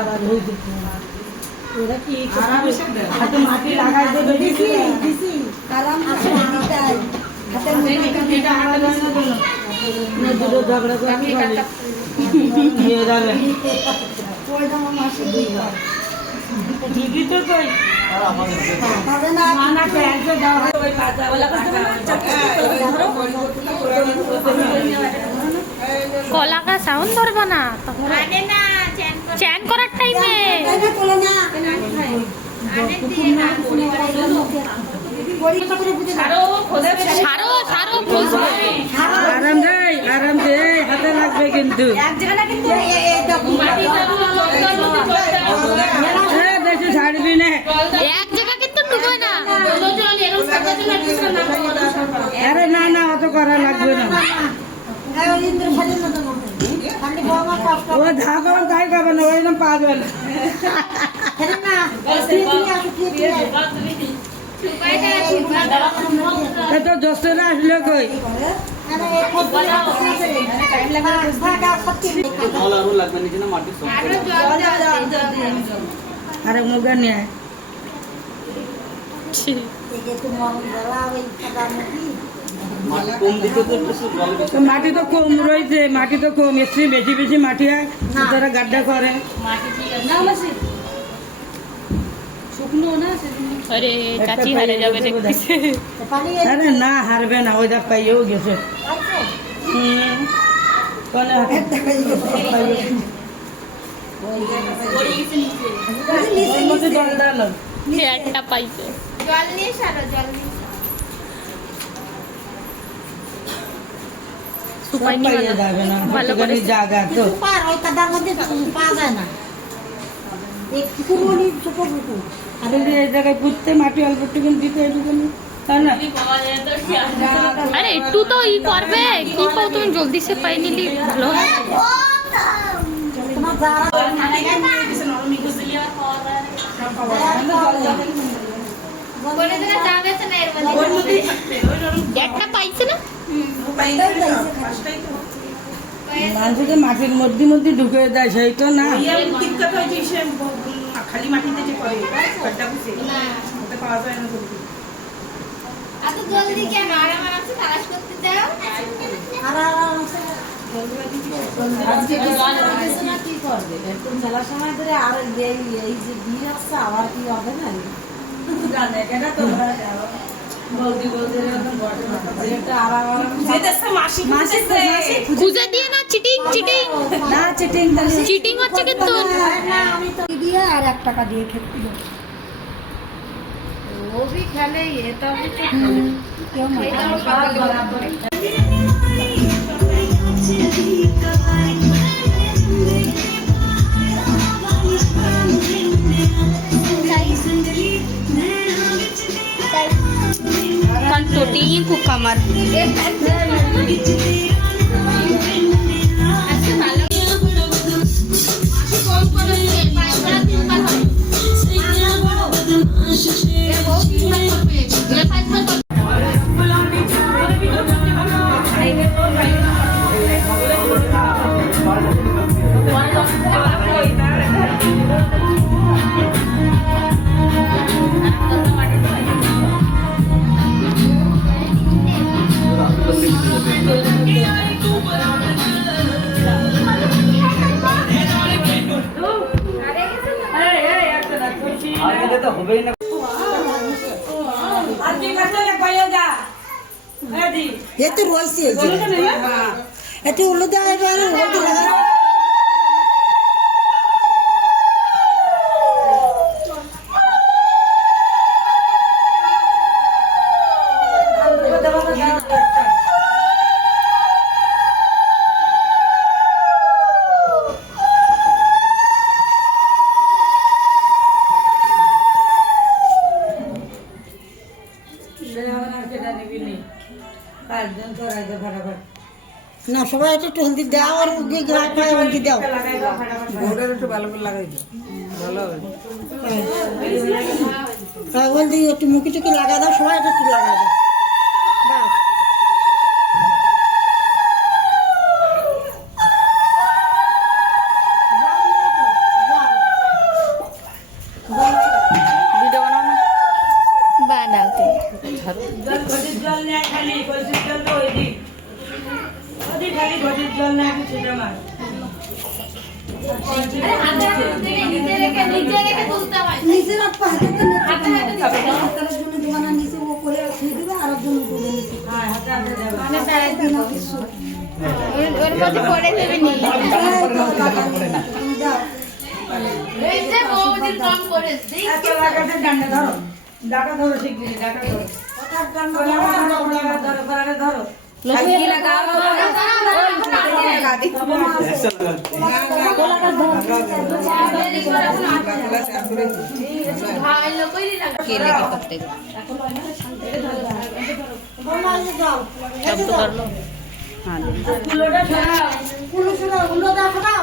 আবার হয়েছে ওরা কি হাতে মাটি লাগাই দেবে আরাম হাতের দুটো ঝগড়া করে নিয়ে যাবে ঠিকই তো কই কলাকা সাউন্ড ধরবো না চ্যান করার টাইমে আরাম দে হাতে লাগবে কিন্তু বেশি ছাড়বি না এক জায়গা কিন্তু ডুবোয় না। আরে না না অত করা লাগবে না ও ধাগন তাই খাবে না ওই পাবে না তো দোস্তরা আসলে কই আরে মুগা নিয়ে মাটি তো কম রয়েছে মাটি তো কম এসে বেশি বেশি মাটি হয় তারা গাড্ডা করে আরে চাচি হারে যাবে দেখতেছে। আরে না হারবে না ওই দেখ পাইয়েও গেছে একটা পাইছে ভালো করে জায়গা তো আর এই জায়গায় পুঁততে মাটি অল্প একটু দিতে একটুখানি তাই না আরে একটু তো ই করবে কি পাও তুমি জলদি সে পাই নিলি ভালো একটা পাইছে না মানুষকে মাটির মধ্যে মধ্যে ঢুকে দেয় সেই তো না খালি মাটিতে যে করে পাওয়া যায় না এত জলদি কেন আরাম আরামসে তালাশ করতে দাও আজকে কি করবে এরকম মেলার সময় ধরে আর এই যে বিয়ে আসছে আবার কি হবে না জানে কেন তো খুঁজে দিয়ে না চিটিং চিটিং না চিটিং চিটিং হচ্ছে কিন্তু আমি তো দিয়ে আর 1 টাকা দিয়ে খেতে ও भी খেলে এটা भी কেউ বরাবর kan tutingin ko kamar এতে রয়েছে এতে হলো দেয় এবার হলদি লাগা না সবাই একটু হলদি দাও আর উগে গ্রাম পায় হলদি দাও ঘোড়ার একটু ভালো করে লাগাই দাও ভালো হবে হলদি একটু মুখে টুকি লাগা দাও সবাই একটু লাগা দাও বাস হাতের জন্য দোকানে নিচে ও করে খেয়ে দিবে আর জন্য তুলে নিচে মানে বেড়াই দিন কিছু ওর মধ্যে পড়ে দেবে নি এই যে বউদির কম করে দেই ডাকা ধরো শিগগিরি ডাকা ধরো ধরো ভাই লোকই লাগা केले के पत्ते কুলো দাও